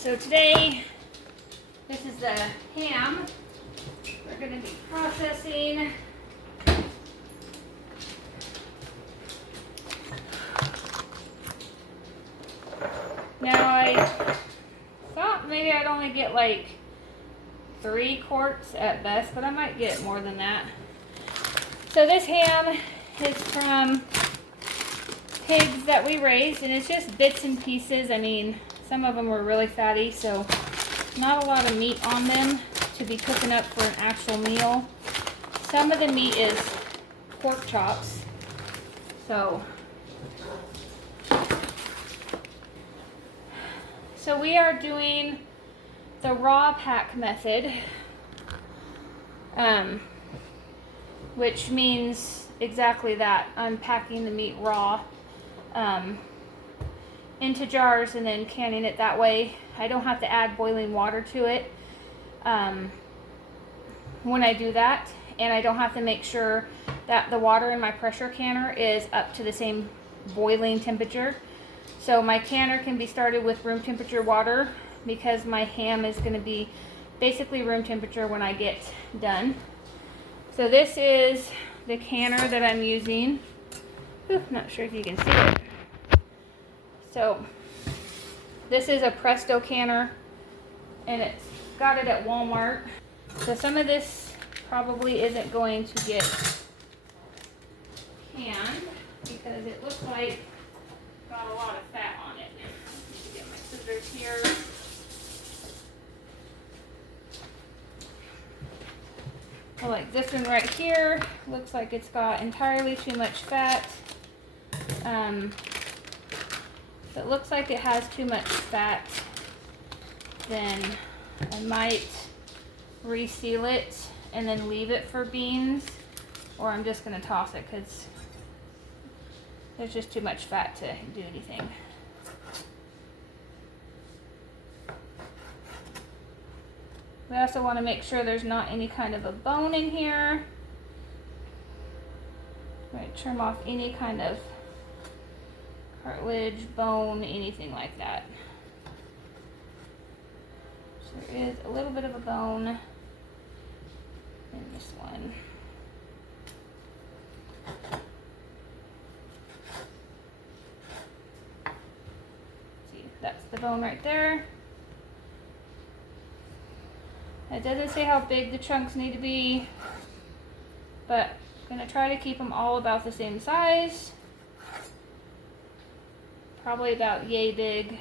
So today, this is the ham we're going to be processing. Now I thought maybe I'd only get like 3 quarts at best, but I might get more than that. So this ham is from pigs that we raised, and it's just bits and pieces. I mean, some of them were really fatty, so not a lot of meat on them to be cooking up for an actual meal. Some of the meat is pork chops. So we are doing the raw pack method, which means exactly that. I'm packing the meat raw into jars and then canning it that way. I don't have to add boiling water to it when I do that, and I don't have to make sure that the water in my pressure canner is up to the same boiling temperature. So my canner can be started with room temperature water because my ham is going to be basically room temperature when I get done. So this is the canner that I'm using. Not sure if you can see it. So this is a Presto canner, and it's got it at Walmart. So some of this probably isn't going to get canned because it looks like it's got a lot of fat on it. Let me get my scissors here. So like this one right here looks like it's got entirely too much fat. If it looks like it has too much fat, then I might reseal it and then leave it for beans, or I'm just going to toss it because there's just too much fat to do anything. We also want to make sure there's not any kind of a bone in here. I'm going to trim off any kind of cartilage, bone, anything like that. So there is a little bit of a bone in this one. See, that's the bone right there. It doesn't say how big the chunks need to be, but I'm going to try to keep them all about the same size. Probably about yay big.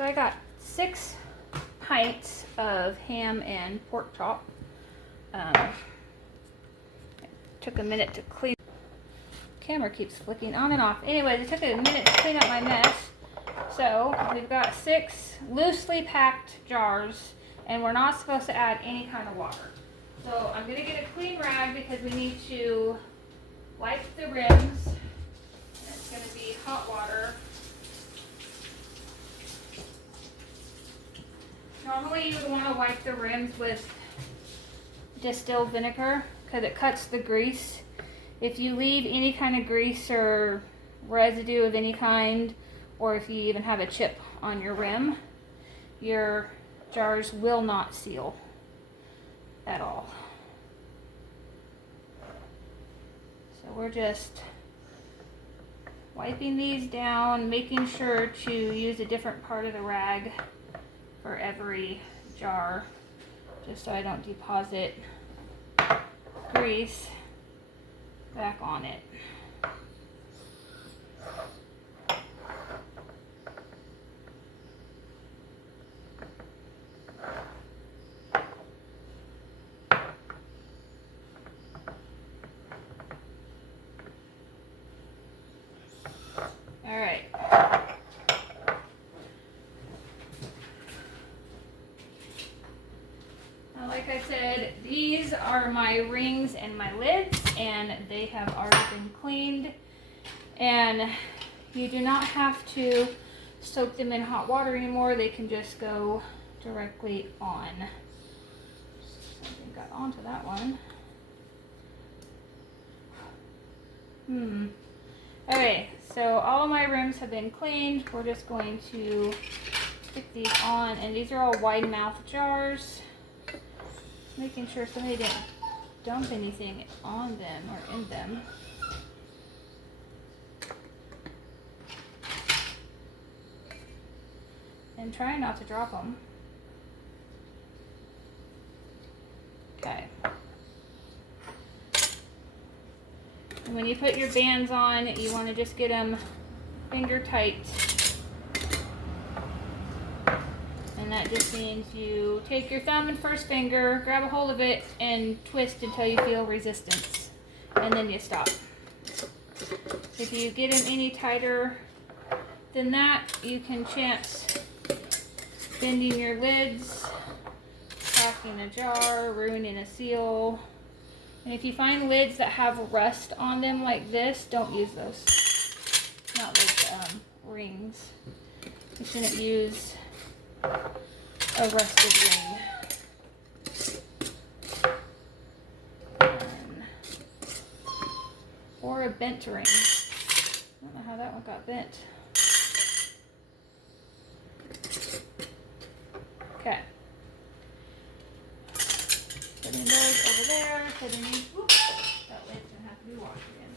So I got 6 pints of ham and pork chop. Took a minute to clean. Camera keeps flicking on and off. Anyways, it took a minute to clean up my mess. So we've got 6 loosely packed jars, and we're not supposed to add any kind of water. So I'm gonna get a clean rag because we need to wipe the rims. It's gonna be hot water. Normally you would want to wipe the rims with distilled vinegar because it cuts the grease. If you leave any kind of grease or residue of any kind, or if you even have a chip on your rim, your jars will not seal at all. So we're just wiping these down, making sure to use a different part of the rag for every jar, just so I don't deposit grease back on it. All right. Now, like I said, these are my rings and my lids, and they have already been cleaned. And you do not have to soak them in hot water anymore. They can just go directly on. Something got onto that one. Okay, so all of my rims have been cleaned. We're just going to stick these on, and these are all wide mouth jars. Making sure somebody didn't dump anything on them or in them. And try not to drop them. Okay. And when you put your bands on, you want to just get them finger tight. And that just means you take your thumb and first finger, grab a hold of it, and twist until you feel resistance. And then you stop. If you get them any tighter than that, you can chance bending your lids, cracking a jar, ruining a seal. And if you find lids that have rust on them like this, don't use those. Not with rings. You shouldn't use a rusted ring. Or a bent ring. I don't know how that one got bent. Okay. Putting those over there, putting these, whoop, that lid's gonna have to be washed again.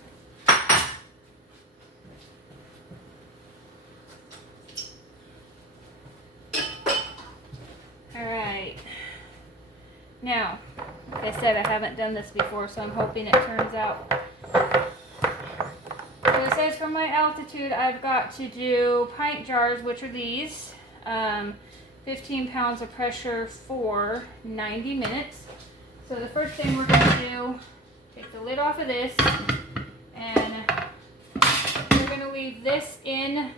Alright. Now, like I said, I haven't done this before, so I'm hoping it turns out. So it says from my altitude, I've got to do pint jars, which are these. 15 pounds of pressure for 90 minutes. So the first thing we're going to do, take the lid off of this, and we're going to leave this in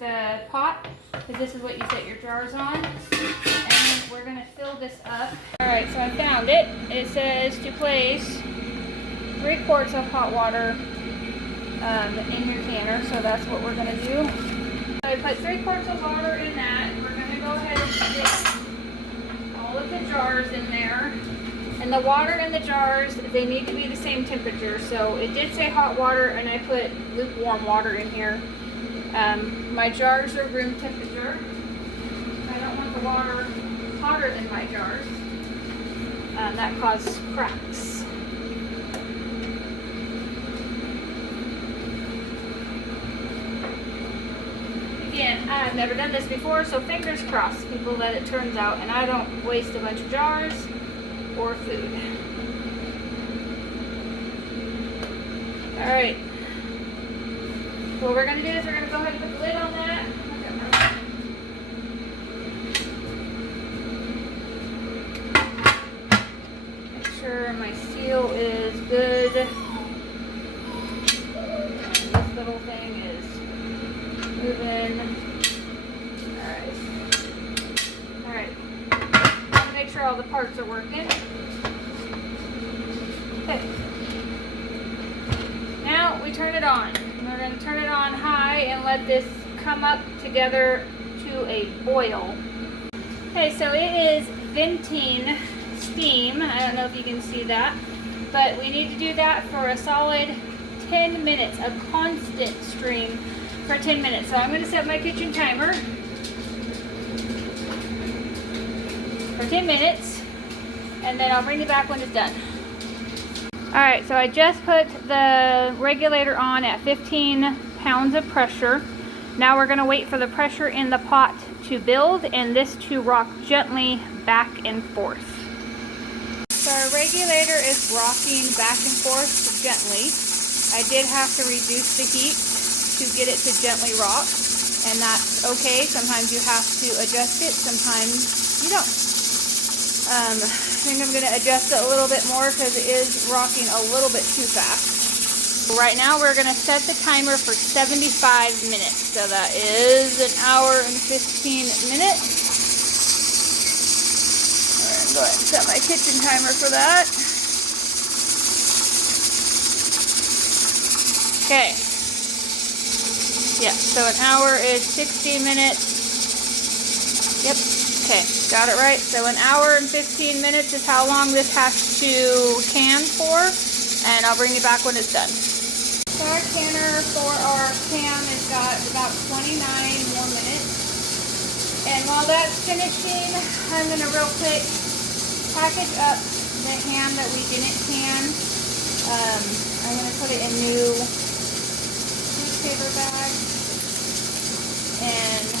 the pot, because this is what you set your jars on. And we're going to fill this up. Alright, so I found it. It says to place 3 quarts of hot water in your canner, so that's what we're going to do. So I put 3 quarts of water in that. We're going to go ahead and stick all of the jars in there. And the water in the jars, they need to be the same temperature. So it did say hot water, and I put lukewarm water in here. My jars are room temperature. I don't want the water hotter than my jars. That causes cracks. Again, I've never done this before, so fingers crossed, people, that it turns out, and I don't waste a bunch of jars or food. Alright. So what we're going to do is we're going to go ahead and put the lid on that. my seal is good. And this little thing is moving. Alright. I want to make sure all the parts are working. Okay. Now we turn it on. We're going to turn it on high and let this come up together to a boil. Okay, so it is venting steam. I don't know if you can see that, but we need to do that for a solid 10 minutes, a constant stream for 10 minutes. So I'm going to set my kitchen timer for 10 minutes, and then I'll bring it back when it's done. Alright, so I just put the regulator on at 15 pounds of pressure. Now we're going to wait for the pressure in the pot to build and this to rock gently back and forth. So our regulator is rocking back and forth gently. I did have to reduce the heat to get it to gently rock, and that's okay. Sometimes you have to adjust it, sometimes you don't. I think I'm going to adjust it a little bit more because it is rocking a little bit too fast. Right now we're going to set the timer for 75 minutes. So that is an hour and 15 minutes. I'm going to go ahead and set my kitchen timer for that. Okay. Yeah, so an hour is 60 minutes. Yep. Okay, got it right. So an hour and 15 minutes is how long this has to can for, and I'll bring you back when it's done. So our canner for our ham has got about 29 more minutes. And while that's finishing, I'm going to real quick package up the ham that we didn't can. I'm going to put it in new newspaper bags and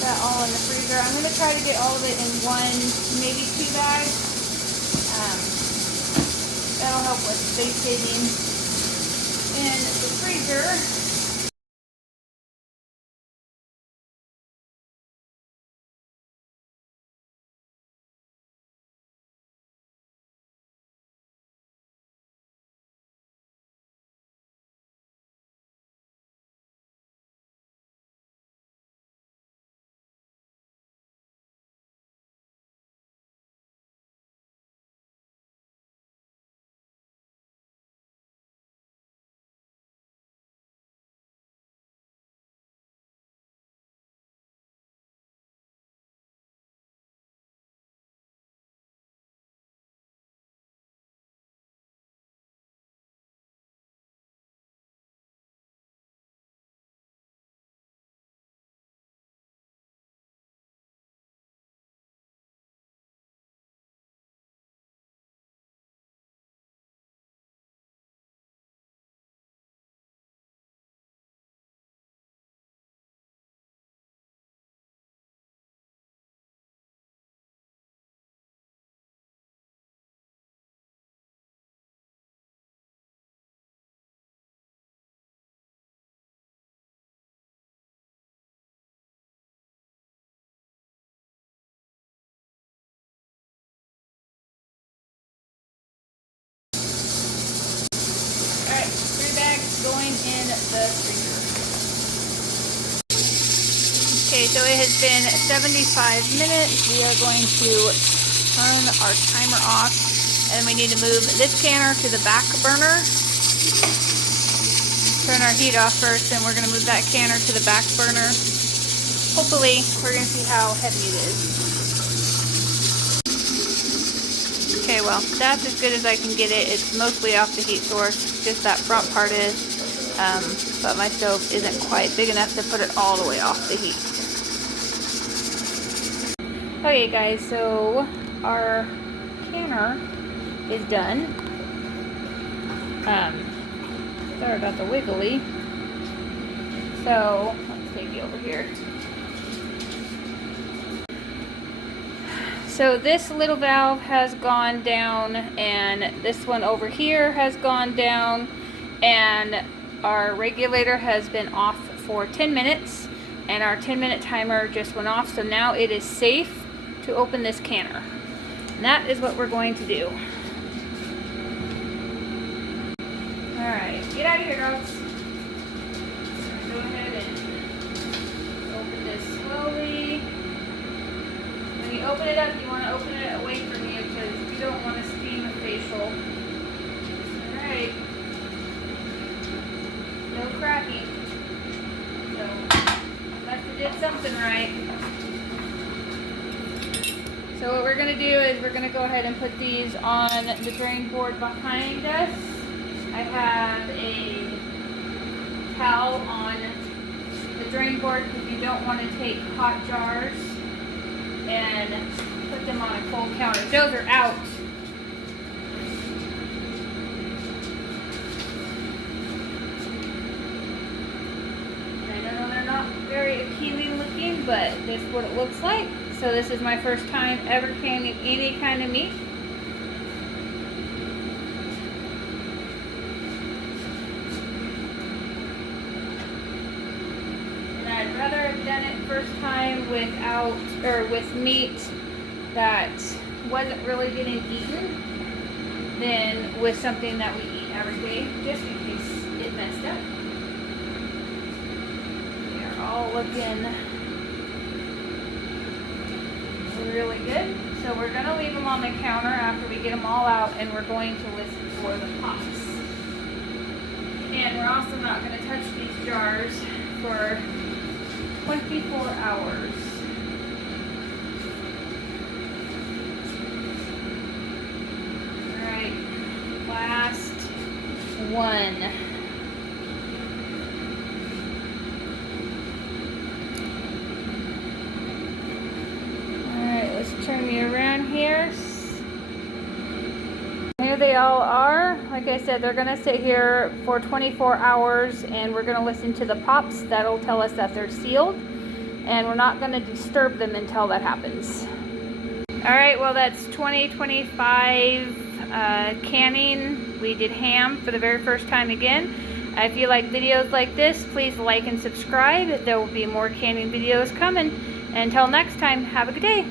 that all in the freezer. I'm going to try to get all of it in one, maybe two bags. That'll help with space saving in the freezer. Alright, 3 bags going in the freezer. Okay, so it has been 75 minutes. We are going to turn our timer off, and we need to move this canner to the back burner. Turn our heat off first, and we're going to move that canner to the back burner. Hopefully, we're going to see how heavy it is. Okay, well, that's as good as I can get it. It's mostly off the heat source, just that front part is, but my stove isn't quite big enough to put it all the way off the heat. Okay guys, so our canner is done. Sorry about the wiggly. So, let's take you over here. So this little valve has gone down, and this one over here has gone down, and our regulator has been off for 10 minutes, and our 10-minute timer just went off, so now it is safe to open this canner. And that is what we're going to do. Alright, get out of here, dogs. Go ahead and open this slowly. When you open it up, you want to open it away from you because you don't want to steam a facial. Alright. No cracking. So, must have did something right. So what we're going to do is we're going to go ahead and put these on the drain board behind us. I have a towel on the drain board because you don't want to take hot jars and put them on a cold counter. Those are out. I know they're not very appealing looking, but this is what it looks like. So this is my first time ever canning any kind of meat. And I'd rather have done it first time with meat that wasn't really getting eaten than with something that we eat every day, just in case it messed up. They're all looking really good. So we're going to leave them on the counter after we get them all out, and we're going to listen for the pops. And we're also not going to touch these jars for 24 hours. Alright, last one. Let's turn you around here. Here they all are. Like I said, they're going to sit here for 24 hours and we're going to listen to the pops. That'll tell us that they're sealed. And we're not going to disturb them until that happens. Alright, well that's 2025 canning. We did ham for the very first time again. If you like videos like this, please like and subscribe. There will be more canning videos coming. Until next time, have a good day.